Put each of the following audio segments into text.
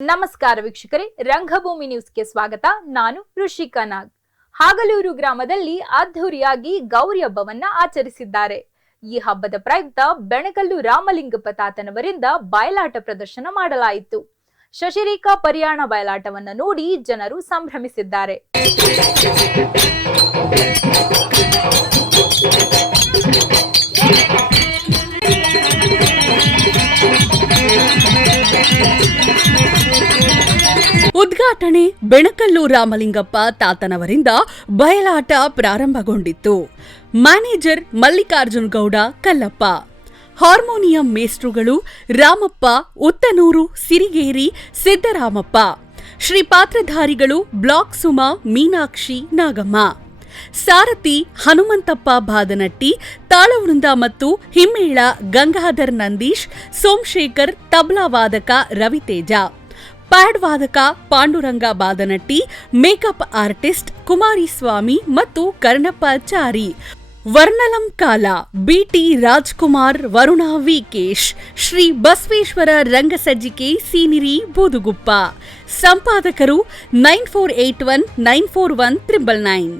ನಮಸ್ಕಾರ ವೀಕ್ಷಕರೇ, ರಂಗಭೂಮಿ ನ್ಯೂಸ್ಗೆ ಸ್ವಾಗತ. ನಾನು ಋಷಿಕಾ ನಾಗ್. ಹಾಗಲೂರು ಗ್ರಾಮದಲ್ಲಿ ಅದ್ಧೂರಿಯಾಗಿ ಗೌರಿ ಹಬ್ಬವನ್ನ ಆಚರಿಸಿದ್ದಾರೆ. ಈ ಹಬ್ಬದ ಪ್ರಯುಕ್ತ ಬೆಣಕಲ್ಲು ರಾಮಲಿಂಗಪ್ಪ ತಾತನವರಿಂದ ಬಯಲಾಟ ಪ್ರದರ್ಶನ ಮಾಡಲಾಯಿತು. ಶಶಿರೇಖಾ ಪರಿಯಾಣ ಬಯಲಾಟವನ್ನು ನೋಡಿ ಜನರು ಸಂಭ್ರಮಿಸಿದ್ದಾರೆ. ಉದ್ಘಾಟನೆ ಬೆಣಕಲ್ಲು ರಾಮಲಿಂಗಪ್ಪ ತಾತನವರಿಂದ ಬಯಲಾಟ ಪ್ರಾರಂಭಗೊಂಡಿತ್ತು. ಮ್ಯಾನೇಜರ್ ಮಲ್ಲಿಕಾರ್ಜುನ್ ಗೌಡ ಕಲ್ಲಪ್ಪ, ಹಾರ್ಮೋನಿಯಂ ಮೇಸ್ಟ್ರುಗಳು ರಾಮಪ್ಪ, ಉತ್ತನೂರು, ಸಿರಿಗೇರಿ, ಸಿದ್ದರಾಮಪ್ಪ, ಶ್ರೀ ಪಾತ್ರಧಾರಿಗಳು ಬ್ಲಾಕ್ ಸುಮಾ, ಮೀನಾಕ್ಷಿ, ನಾಗಮ್ಮ, ಸಾರಥಿ ಹನುಮಂತಪ್ಪ ಬಾದನಟ್ಟಿ, ತಾಳವೃಂದ ಮತ್ತು ಹಿಮ್ಮೇಳ ಗಂಗಾಧರ್ ನಂದೀಶ್, ಸೋಮಶೇಖರ್, ತಬ್ಲಾ ವಾದಕ ರವಿತೇಜ, ಪ್ಯಾಡ್ ವಾದಕ ಪಾಂಡುರಂಗ ಬಾದನಟ್ಟಿ, ಮೇಕಪ್ ಆರ್ಟಿಸ್ಟ್ ಕುಮಾರಿಸ್ವಾಮಿ ಮತ್ತು ಕರ್ಣಪ್ಪಾಚಾರಿ, ವರ್ಣಲಂ ಕಾಲ, ಬಿಟಿ ರಾಜ್ಕುಮಾರ್, ವರುಣ ವಿಕೇಶ್, ಶ್ರೀ ಬಸವೇಶ್ವರ ರಂಗಸಜ್ಜಿಕೆ ಸೀನಿರಿ ಬೂದುಗುಪ್ಪ. ಸಂಪಾದಕರು 9481941999.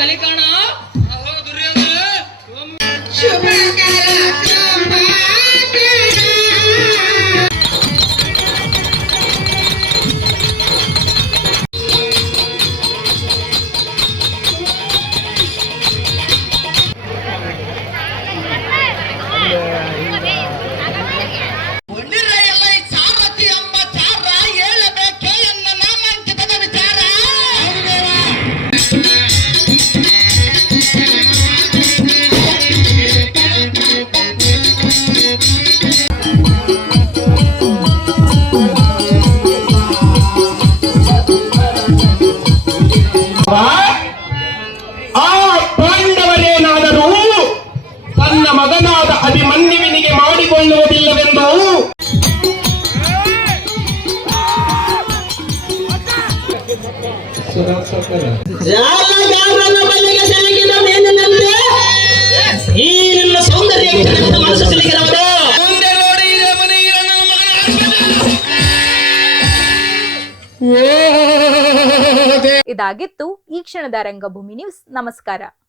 ಕಲಿಕಾಣ ಮಗನಾದ ಅಭಿಮನ್ಯುವಿನಿಗೆ ಮಾಡಿಕೊಳ್ಳುವುದಿಲ್ಲವೆಂದು ಇದಾಗಿತ್ತು ಈ ಕ್ಷಣದ ರಂಗಭೂಮಿ ನ್ಯೂಸ್. ನಮಸ್ಕಾರ.